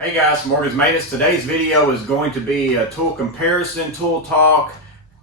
Hey guys, Morgan's Maintenance. Today's video is going to be a tool comparison, tool talk,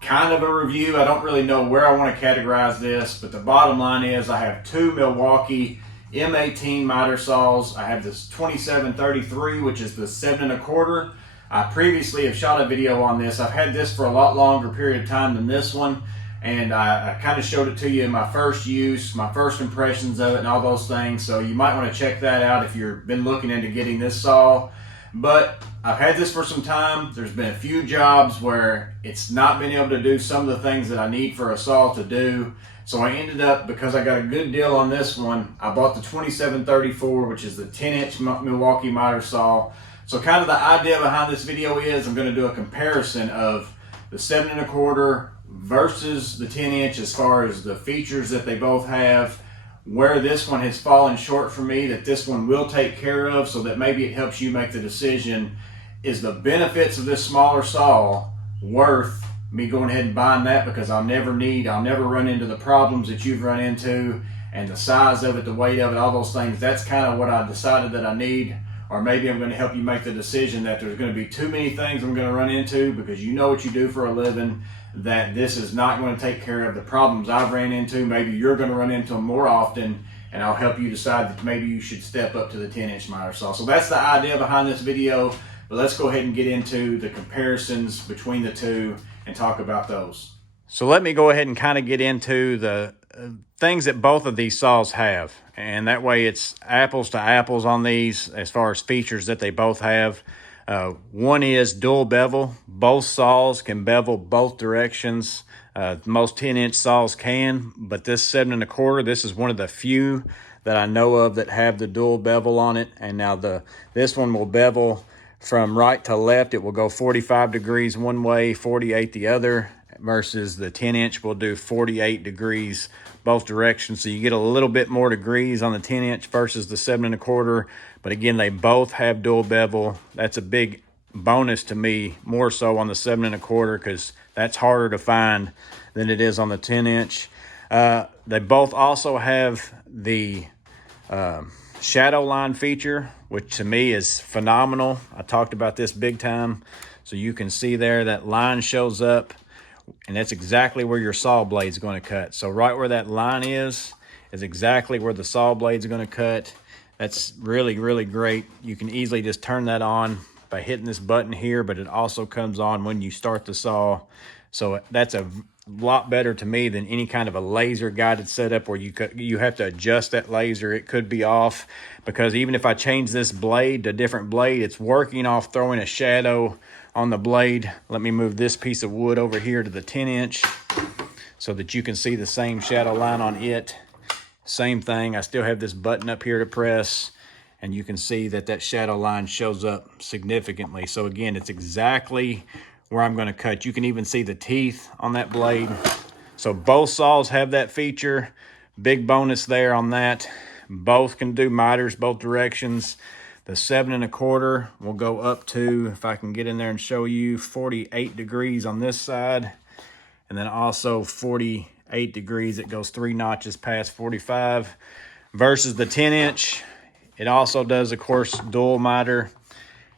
kind of a review. I don't really know where I want to categorize this, but the bottom line is I have two Milwaukee M18 miter saws. I have this 2733, which is the 7 1/4. I previously have shot a video on this. I've had this for a lot longer period of time than this one, and I kind of showed it to you in my first use, my first impressions of it and all those things. So you might want to check that out if you've been looking into getting this saw. But I've had this for some time. There's been a few jobs where it's not been able to do some of the things that I need for a saw to do. So I ended up, because I got a good deal on this one, I bought the 2734, which is the 10-inch Milwaukee miter saw. So kind of the idea behind this video is I'm going to do a comparison of the 7 1/4 versus the 10-inch as far as the features that they both have, where this one has fallen short for me that this one will take care of, so that maybe it helps you make the decision, is the benefits of this smaller saw worth me going ahead and buying that, because I'll never run into the problems that you've run into, and the size of it, the weight of it, all those things. That's kind of what I decided that I need. Or maybe I'm going to help you make the decision that there's going to be too many things I'm going to run into, because you know what you do for a living, that this is not going to take care of the problems I've ran into. Maybe you're going to run into them more often, and I'll help you decide that maybe you should step up to the 10-inch miter saw. So that's the idea behind this video, but let's go ahead and get into the comparisons between the two and talk about those. So let me go ahead and kind of get into the things that both of these saws have, and that way it's apples to apples on these as far as features that they both have. One is dual bevel. Both saws can bevel both directions. Most 10-inch saws can, but this 7 1/4, this is one of the few that I know of that have the dual bevel on it. And now this one will bevel from right to left. It will go 45 degrees one way, 48 the other, versus the 10-inch will do 48 degrees both directions. So you get a little bit more degrees on the 10-inch versus the 7 1/4. But again, they both have dual bevel. That's a big bonus to me, more so on the 7 1/4, because that's harder to find than it is on the 10-inch. They both also have the shadow line feature, which to me is phenomenal. I talked about this big time. So you can see there that line shows up, and that's exactly where your saw blade is going to cut. So right where that line is exactly where the saw blade is going to cut. That's really, really great. You can easily just turn that on by hitting this button here, but it also comes on when you start the saw. So that's a lot better to me than any kind of a laser guided setup where you have to adjust that laser. It could be off, because even if I change this blade to a different blade, it's working off throwing a shadow on the blade. Let me move this piece of wood over here to the 10-inch so that you can see the same shadow line on it. Same thing, I still have this button up here to press, and you can see that that shadow line shows up significantly. So again, it's exactly where I'm going to cut. You can even see the teeth on that blade. So both saws have that feature. Big bonus there on that. Both can do miters both directions. The 7 1/4 will go up to, if I can get in there and show you, 48 degrees on this side, and then also 48 degrees. It goes 3 notches past 45. Versus the 10-inch, it also does, of course, dual miter,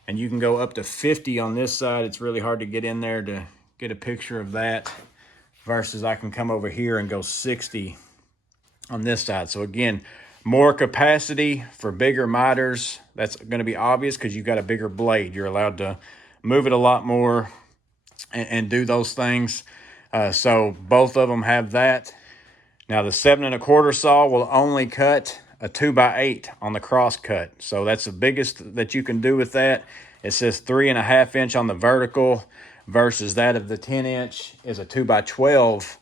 and you can go up to 50 on this side. It's really hard to get in there to get a picture of that, versus I can come over here and go 60 on this side. So again, more capacity for bigger miters. That's going to be obvious because you've got a bigger blade. You're allowed to move it a lot more and do those things. So both of them have that. Now the 7 1/4 saw will only cut a 2x8 on the cross cut. So that's the biggest that you can do with that. It says 3.5 inch on the vertical, versus that of the 10-inch is a 2x12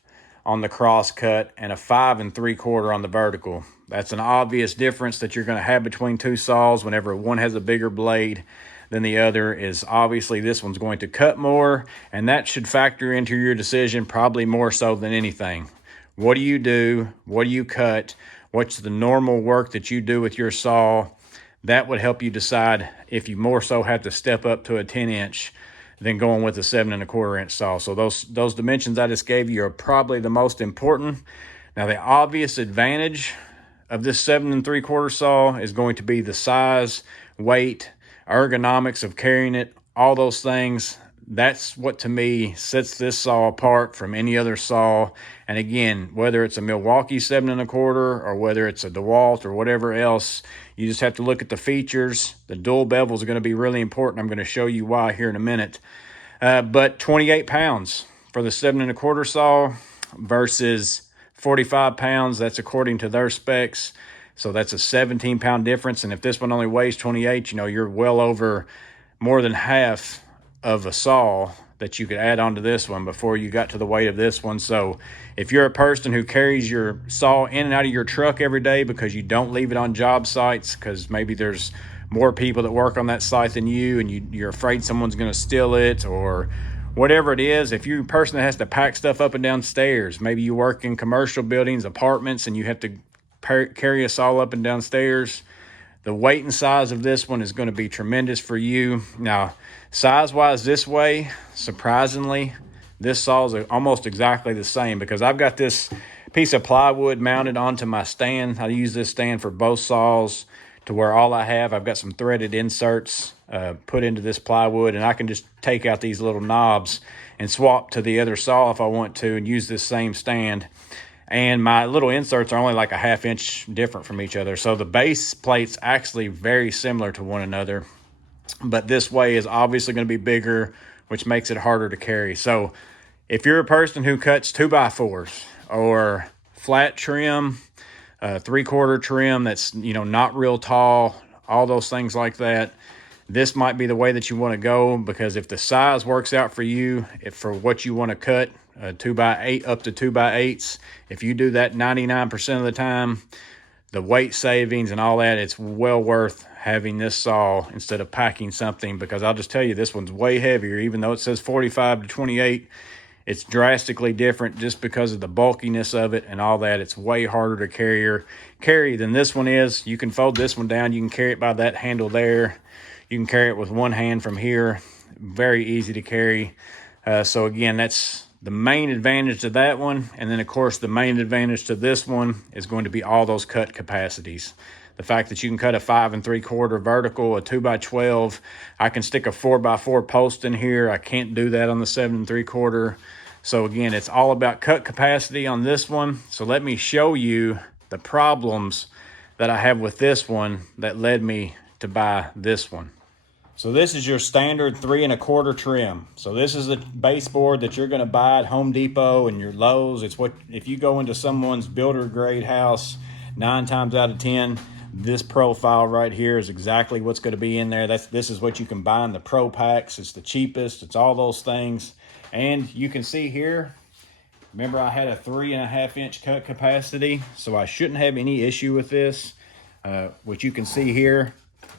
on the cross cut and a 5 3/4 on the vertical. That's an obvious difference that you're going to have between two saws. Whenever one has a bigger blade than the other, is obviously this one's going to cut more, and that should factor into your decision probably more so than anything. What do you do? What do you cut? What's the normal work that you do with your saw? That would help you decide if you more so have to step up to a 10-inch than going with a 7 1/4 inch saw. So those dimensions I just gave you are probably the most important. Now the obvious advantage of this 7 3/4 saw is going to be the size, weight, ergonomics of carrying it, all those things. That's what to me sets this saw apart from any other saw. And again, whether it's a Milwaukee 7 1/4 or whether it's a DeWalt or whatever else, you just have to look at the features. The dual bevel is going to be really important. I'm going to show you why here in a minute. But 28 pounds for the 7 1/4 saw versus 45 pounds. That's according to their specs. So that's a 17-pound difference. And if this one only weighs 28, you know, you're well over more than half of a saw that you could add onto this one before you got to the weight of this one. So if you're a person who carries your saw in and out of your truck every day because you don't leave it on job sites because maybe there's more people that work on that site than you and you're afraid someone's going to steal it or whatever it is, if you're a person that has to pack stuff up and down stairs, maybe you work in commercial buildings, apartments, and you have to carry a saw up and down stairs, the weight and size of this one is going to be tremendous for you. Now, size-wise this way, surprisingly, this saw is almost exactly the same because I've got this piece of plywood mounted onto my stand. I use this stand for both saws to where all I've got some threaded inserts put into this plywood, and I can just take out these little knobs and swap to the other saw if I want to and use this same stand. And my little inserts are only like a 1/2 inch different from each other. So the base plate's actually very similar to one another, but this way is obviously going to be bigger, which makes it harder to carry. So if you're a person who cuts 2x4s or flat trim, 3/4 trim that's, you know, not real tall, all those things like that, this might be the way that you want to go, because if the size works out for you, if for what you want to cut, 2x8 up to 2x8s, if you do that 99% of the time, the weight savings and all that, it's well worth having this saw instead of packing something, because I'll just tell you, this one's way heavier. Even though it says 45 to 28, it's drastically different just because of the bulkiness of it and all that. It's way harder to carry than this one is. You can fold this one down. You can carry it by that handle there. You can carry it with one hand from here. Very easy to carry. So again, that's the main advantage to that one. And then of course, the main advantage to this one is going to be all those cut capacities. The fact that you can cut a 5 3/4 vertical, a 2x12. I can stick a 4x4 post in here. I can't do that on the 7 3/4. So again, it's all about cut capacity on this one. So let me show you the problems that I have with this one that led me to buy this one. So this is your standard 3 1/4 trim. So this is the baseboard that you're going to buy at Home Depot and your Lowe's. It's what, if you go into someone's builder grade house, 9 times out of 10, this profile right here is exactly what's going to be in there. This is what you can buy in the Pro Packs. It's the cheapest. It's all those things. And you can see here, remember I had a 3 1/2 inch cut capacity, so I shouldn't have any issue with this. Which you can see here,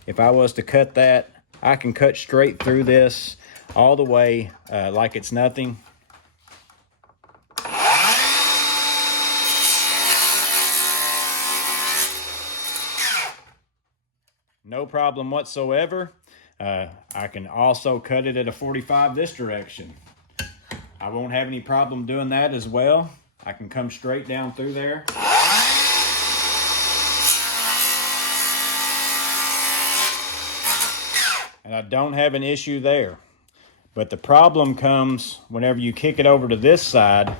if I was to cut that, I can cut straight through this all the way like it's nothing. No problem whatsoever. I can also cut it at a 45 this direction. I won't have any problem doing that as well. I can come straight down through there. And I don't have an issue there. But the problem comes whenever you kick it over to this side,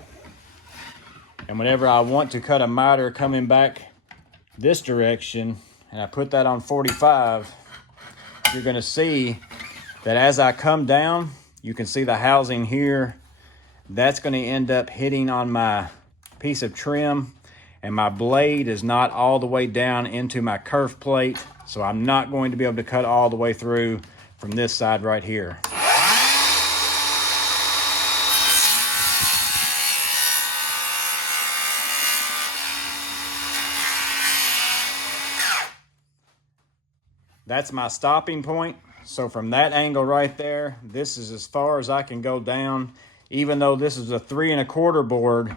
and whenever I want to cut a miter coming back this direction, and I put that on 45, you're going to see that as I come down, you can see the housing here. That's going to end up hitting on my piece of trim, and my blade is not all the way down into my kerf plate, so I'm not going to be able to cut all the way through from this side right here. That's my stopping point. So from that angle right there, this is as far as I can go down. Even though this is a 3 1/4 board,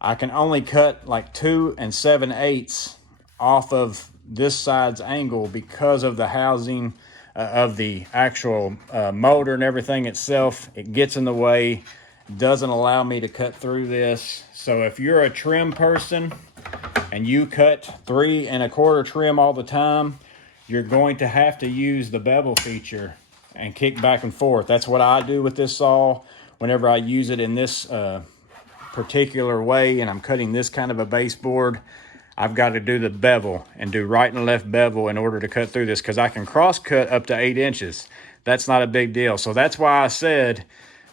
I can only cut like 2 7/8 off of this side's angle because of the housing of the actual motor and everything itself. It gets in the way, doesn't allow me to cut through this. So if you're a trim person and you cut 3 1/4 trim all the time, you're going to have to use the bevel feature and kick back and forth. That's what I do with this saw whenever I use it in this particular way and I'm cutting this kind of a baseboard. I've got to do the bevel and do right and left bevel in order to cut through this, because I can cross cut up to 8 inches. That's not a big deal. So that's why I said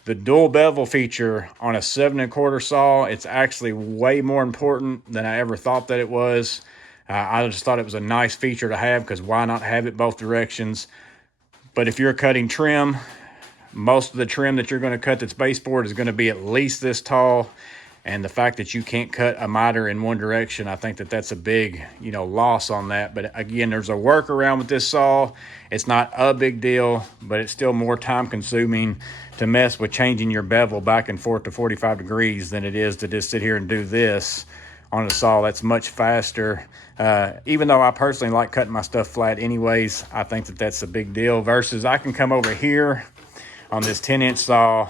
the dual bevel feature on a 7 1/4 saw, it's actually way more important than I ever thought that it was. I just thought it was a nice feature to have, because why not have it both directions? But if you're cutting trim, most of the trim that you're going to cut that's baseboard is going to be at least this tall. And the fact that you can't cut a miter in one direction, I think that that's a big, loss on that. But again, there's a workaround with this saw. It's not a big deal, but it's still more time consuming to mess with changing your bevel back and forth to 45 degrees than it is to just sit here and do this on a saw. That's much faster. Even though I personally like cutting my stuff flat anyways, I think that that's a big deal versus I can come over here on this 10-inch saw.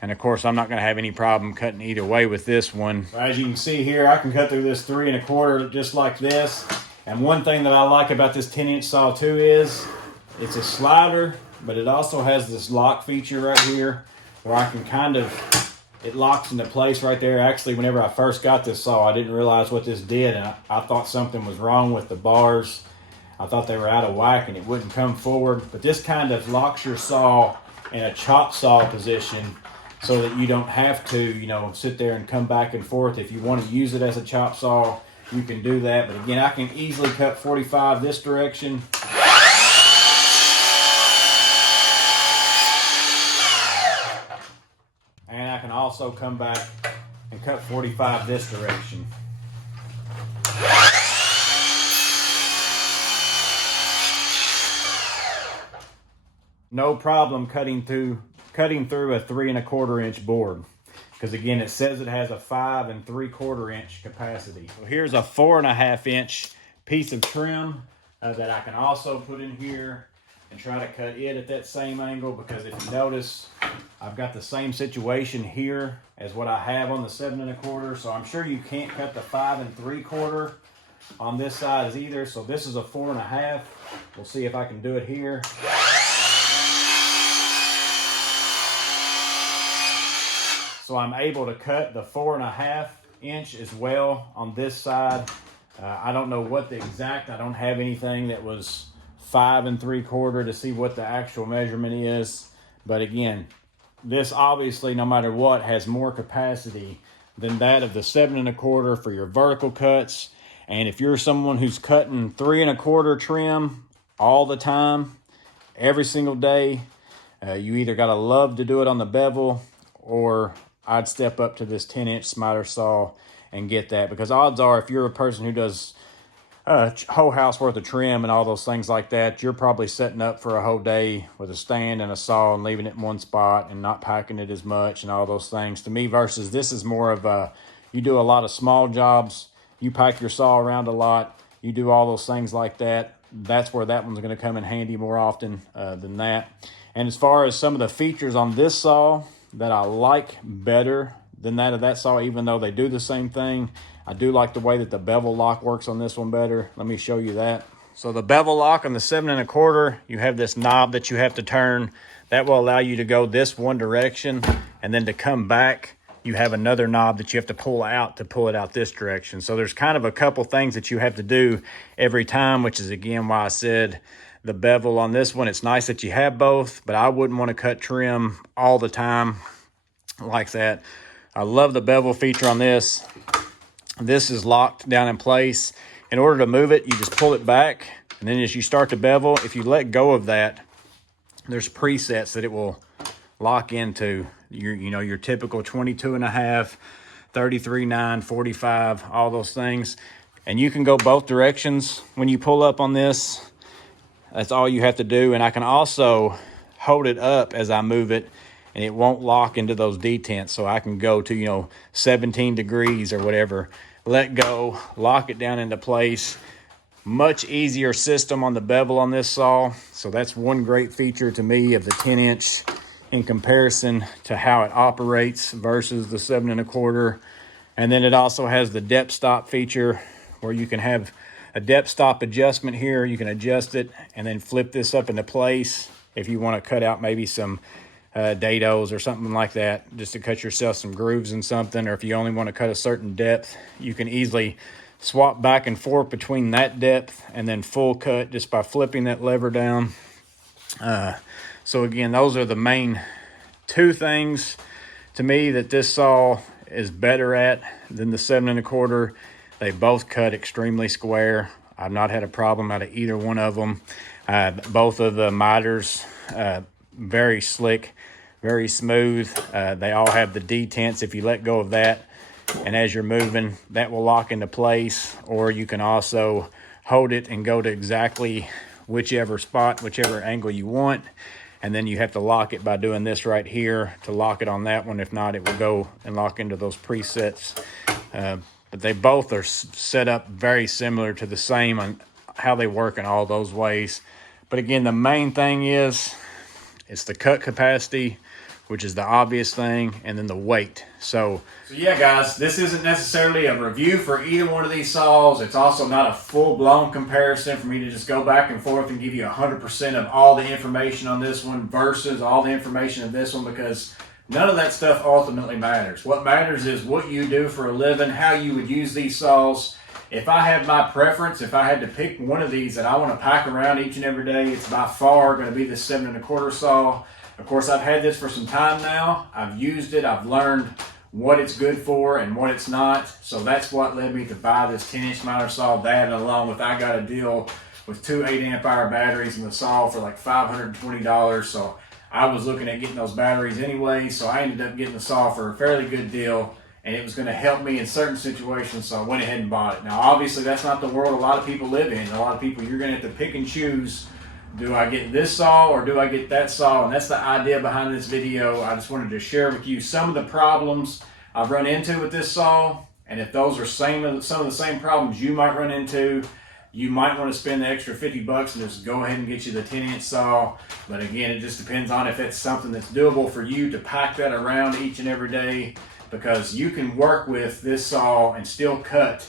And of course, I'm not going to have any problem cutting either way with this one. As you can see here, I can cut through this 3 1/4 just like this. And one thing that I like about this 10-inch saw too is it's a slider, but it also has this lock feature right here where I can it locks into place right there. Actually, whenever I first got this saw, I didn't realize what this did. And I thought something was wrong with the bars. I thought they were out of whack and it wouldn't come forward. But this kind of locks your saw in a chop saw position, so that you don't have to, sit there and come back and forth. If you want to use it as a chop saw, you can do that. But again, I can easily cut 45 this direction. And I can also come back and cut 45 this direction. No problem cutting through a 3 1/4 inch board, because again, it says it has a 5 3/4 inch capacity. So here's a 4 1/2 inch piece of trim that I can also put in here and try to cut it at that same angle, because if you notice, I've got the same situation here as what I have on the 7 1/4. So I'm sure you can't cut the 5 3/4 on this side either. So this is a 4 1/2. We'll see if I can do it here. So I'm able to cut the 4 1/2 inch as well on this side. I don't know what the exact, I don't have anything that was 5 3/4 to see what the actual measurement is. But again, this obviously, no matter what, has more capacity than that of the 7 1/4 for your vertical cuts. And if you're someone who's cutting 3 1/4 trim all the time, every single day, you either got to love to do it on the bevel, or I'd step up to this 10-inch miter saw and get that, because odds are, if you're a person who does a whole house worth of trim and all those things like that, you're probably setting up for a whole day with a stand and a saw and leaving it in one spot and not packing it as much and all those things. To me, versus this is more of you do a lot of small jobs, you pack your saw around a lot, you do all those things like that. That's where that one's going to come in handy more often than that. And as far as some of the features on this saw that I like better than that of that saw, even though they do the same thing, I do like the way that the bevel lock works on this one better. Let me show you that. So the bevel lock on the 7 1/4, you have this knob that you have to turn. That will allow you to go this one direction, and then to come back, you have another knob that you have to pull out to pull it out this direction. So there's kind of a couple things that you have to do every time, which is again why I said the bevel on this one, it's nice that you have both, but I wouldn't want to cut trim all the time like that. I love the bevel feature on this. This is locked down in place. In order to move it, you just pull it back, and then as you start to bevel, if you let go of that, there's presets that it will lock into. Your typical 22 1/2, 33/9, 45, all those things. And you can go both directions when you pull up on this. That's all you have to do. And I can also hold it up as I move it, and it won't lock into those detents. So I can go to, 17 degrees or whatever, let go, lock it down into place. Much easier system on the bevel on this saw. So that's one great feature to me of the 10-inch in comparison to how it operates versus the 7 1/4. And then it also has the depth stop feature where you can have a depth stop adjustment here. You can adjust it and then flip this up into place if you want to cut out maybe some dados or something like that, just to cut yourself some grooves in something. Or if you only want to cut a certain depth, you can easily swap back and forth between that depth and then full cut just by flipping that lever down. So again, those are the main two things to me that this saw is better at than the 7 1/4. They both cut extremely square. I've not had a problem out of either one of them. Both of the miters, very slick, very smooth. They all have the detents. If you let go of that, and as you're moving, that will lock into place. Or you can also hold it and go to exactly whichever spot, whichever angle you want. And then you have to lock it by doing this right here to lock it on that one. If not, it will go and lock into those presets. But they both are set up very similar to the same on how they work in all those ways. But again, the main thing is it's the cut capacity, which is the obvious thing, and then the weight. So yeah, guys, this isn't necessarily a review for either one of these saws. It's also not a full-blown comparison for me to just go back and forth and give you 100% of all the information on this one versus all the information of this one, because none of that stuff ultimately matters. What matters is what you do for a living, how you would use these saws. If I had my preference, if I had to pick one of these that I want to pack around each and every day, it's by far going to be the 7 1/4 saw. Of course, I've had this for some time now. I've used it. I've learned what it's good for and what it's not. So that's what led me to buy this 10-inch miter saw. That, along with I got a deal with 2 8-amp-hour batteries in the saw for like $520. So I was looking at getting those batteries anyway. So I ended up getting the saw for a fairly good deal, and it was going to help me in certain situations. So I went ahead and bought it. Now, obviously, that's not the world a lot of people live in. A lot of people, you're going to have to pick and choose. Do I get this saw or do I get that saw? And that's the idea behind this video. I just wanted to share with you some of the problems I've run into with this saw. And if those are some of the same problems you might run into, you might want to spend the extra 50 bucks and just go ahead and get you the 10-inch saw. But again, it just depends on if it's something that's doable for you to pack that around each and every day, because you can work with this saw and still cut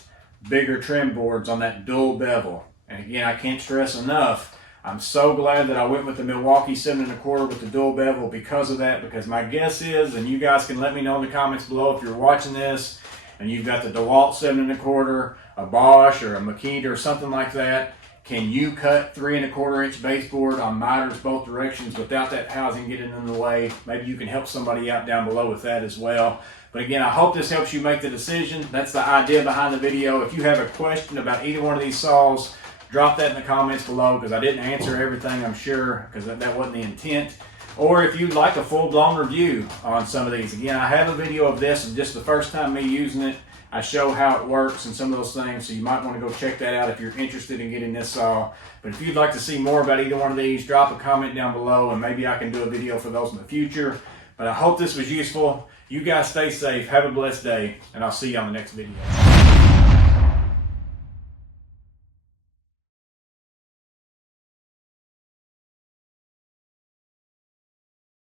bigger trim boards on that dual bevel. And again, I can't stress enough, I'm so glad that I went with the Milwaukee 7 1/4 with the dual bevel because of that, because my guess is, and you guys can let me know in the comments below if you're watching this and you've got the DeWalt 7 1/4, a Bosch or a Makita or something like that, can you cut 3 1/4-inch baseboard on miters both directions without that housing getting in the way? Maybe you can help somebody out down below with that as well. But again, I hope this helps you make the decision. That's the idea behind the video. If you have a question about either one of these saws, drop that in the comments below, because I didn't answer everything, I'm sure, because that wasn't the intent. Or if you'd like a full-blown review on some of these. Again, I have a video of this, and just the first time me using it, I show how it works and some of those things, so you might want to go check that out if you're interested in getting this saw. But if you'd like to see more about either one of these, drop a comment down below, and maybe I can do a video for those in the future. But I hope this was useful. You guys stay safe, have a blessed day, and I'll see you on the next video.